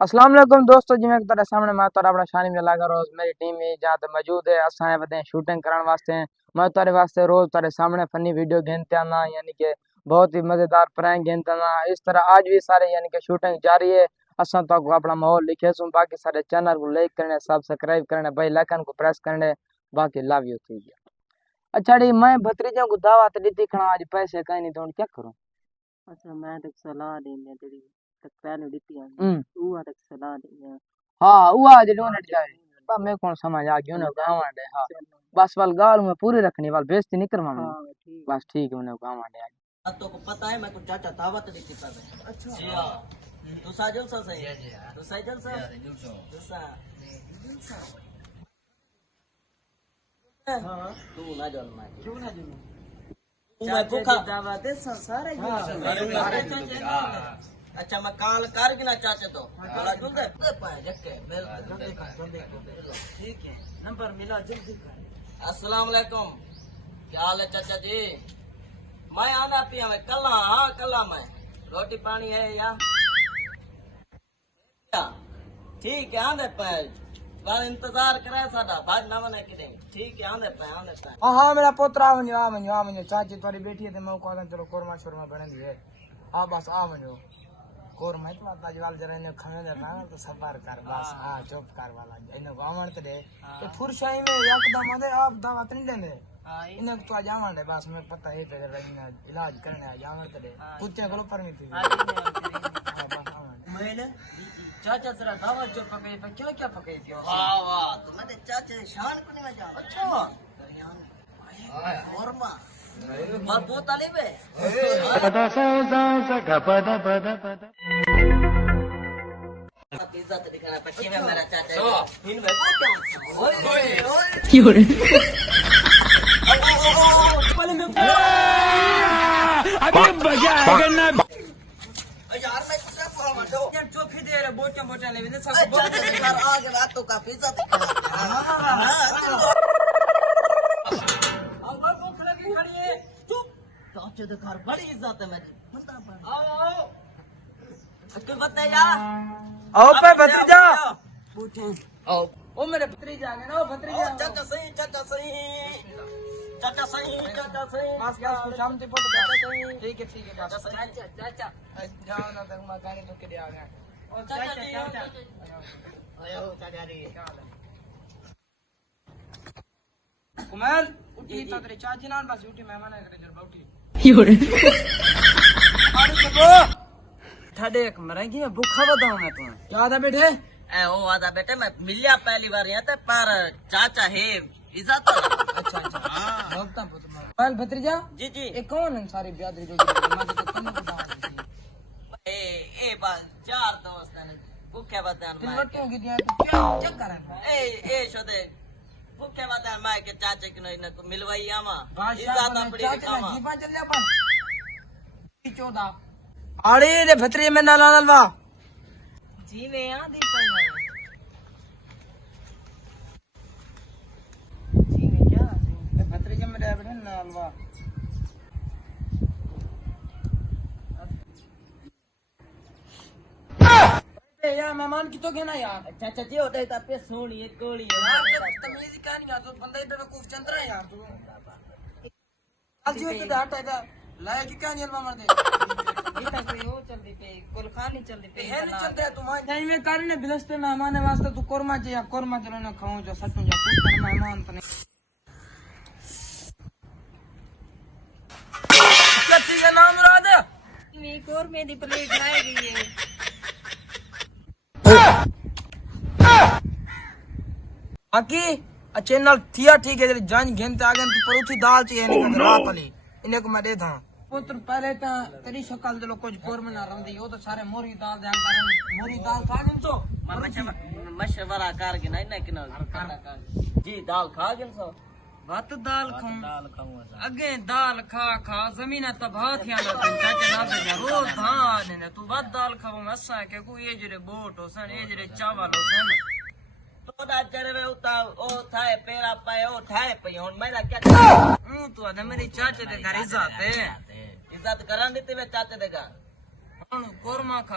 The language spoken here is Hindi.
अस्सलाम वालेकुम दोस्तों, जिवें तेरे सामने मैं तारा अपना शानी में लगा रोज मेरी टीम ही जहाँ ते मौजूद है। असा वदे शूटिंग करने वास्ते मैं तारे वास्ते रोज तारे सामने फनी वीडियो घेनते आना, यानी कि बहुत ही मजेदार प्रैंक घेनते आना। इस तरह आज भी सारे यानी कि शूटिंग जारी है। असा तो अपना माहौल लिखे सुन, बाकी सारे चैनल को लाइक करने, सब्सक्राइब करने, बेल आइकन को प्रेस करने, बाकी लव यू थी गया। अच्छा डी मैं भतीजा को दावत दी दिखना, आज पैसे कहीं नहीं तो क्या करूं। अच्छा मैं तो सलाह देने तेरी तक पहले दी है तू आ तक सलाह देने। हाँ वो आज डोनेट जाए पर मेरे को समझ आ गया ना गाँव दे। हाँ बस वाल गाल में पूरी रखनी, वाल बेइज्जती नहीं करवानी। हाँ ठीक बस ठीक है, उन्हें गाँव दे। है। तो को पता है मैं को चाचा दावत दी थी पर अच्छा जी हां तू साजल सा सही तू साजल सा जलसा हां तू ना जल मैं क्यों ना जल तू मैं भूखा दावत है संसार है। अच्छा मैं काल कर गिना चाचा तो बोला जल्दी दे पाए जक्के जल्दी ठीक है नंबर मिला जल्दी कर। अस्सलाम वालेकुम, क्या हाल है चाचा जी? मैं आना पिया मैं कल हाँ कल मैं रोटी पानी है या ठीक है आने पे बार इंतजार करे साडा भाग ना मने कि ठीक है आने पे हाँ हाँ मेरा पोतरा आ वञो चाची तुम्हारी बेटी है मैं को चलो कोरमा शोरमा बने दी है। हाँ बस आ वञो कोरमा तो आता जवाल जरा ने खमे देता ना तो सबर कर बस। हाँ चुप कर वाला इने गावण ते दे तो फुरशाई में एकदम आदे आप दावत नहीं देंगे इने तो आ जावण दे बस मैं पता है ते इलाज करने आ जावण ते दे कुत्ते को पर नहीं थी। हां बस मैंने चाचा जरा दावत जो पकाई पे क्या क्या पकाई थी? वाह वाह तो मैं चाचा शान को नहीं जा। अच्छा कोरमा और वो तालिब है इज्जत दिखाना पक्की में मेरा चाचा इन में ओए क्यों रे अभी मजा आएगा ना यार मैं तुझे फोन दो यार जो भी दे रहे बोटा ले ने सब बोटा यार आज रात तो काफी इज्जत चाचे तो घर बड़ी इज्जत है मेरी। आओ क्यों बताया आओ पे भतीजा आओ ओ मेरे भतीजा आ गए ना। ओ भतीजा चाचा सही बस बस को शांति पोत ठीक है चाचा सही चाचा जाओ ना तक मकानी तो के आ गए। ओ चाचा आयो चाचा रे कुमार उठी तो तेरे चाची नाल बस उठी मेहमान है करे जरा उठी ठडे एक मरेंगी मैं भूखा बताऊं मैं तुम्हें क्या था बेटे? ए ओ आदा बेटे मैं मिलिया पहली बार यहाँ ते पर चाचा है इज्जत। अच्छा हां भक्ता पुत्र कल भतीजा जी जी ये कौन है सारी ब्यादरी जो मैं तो कम बता ए बाल चार दोस्त हैं भूखे बतान तीन मैं बच्चों की दिया तो क्या चेक कर रहा ए शोदे भूखे बतान मैं के चाचा की न को मिलवाई आमा है इज्जत अपनी दिखावा जीपा चल जा अपन 14 अरे रे भतीजे में नाला नलवा जी में आंधी पड़ना जी में क्या भतीजे में रह बेटे नलवा यार मेहमान की तो कहना यार चाचा जी होते तो पे सोनी एक गोली तमीज क्या नहीं यार तो बंदा इधर को चंद्र है यार तू आज ये तो डाटा है लाया की क्या नहीं मार दे इतना कोई हो चलती पे कुल खानी चलती पे है नहीं चलते तुम्हारे नहीं में कारण बिलस्ते मेहमान वास्ते तू कोरमा जे या कोरमा चलो ना खाऊं जो सटू जा कुछ मेहमान तो नहीं कच्ची का नाम मुराद एक और मेरी प्लेट लाएगी ये बाकी अच्छे नाल थिया ठीक है जान घेनते आ गए पर उठी दाल चाहिए नहीं रात वाली इन्हें को मैं दे था पुत्र पहले तो तेरी शक्ल दे लो कुछ कोर में ना रंदी वो तो सारे मोरी दाल जान कर मोरी दाल खा गन तो मशवरा कर के नहीं कि जी दाल खा गन सो भात दाल खाऊं खाऊंगा अगे दाल खा जमीन तबाह थिया ना चाचा ना दे रोज धान ने तू भात दाल खाऊं असा के को ये जरे बोट हो सन ये जरे चावल हो सन तो ना चरवे उता ओ थाए पेरा पाए ओ थाए पे हुन मेरा क्या तू अद मेरी चाचे दे घर इज्जत है इज्जत करन देते वे चाचे दे घर कोरमा खा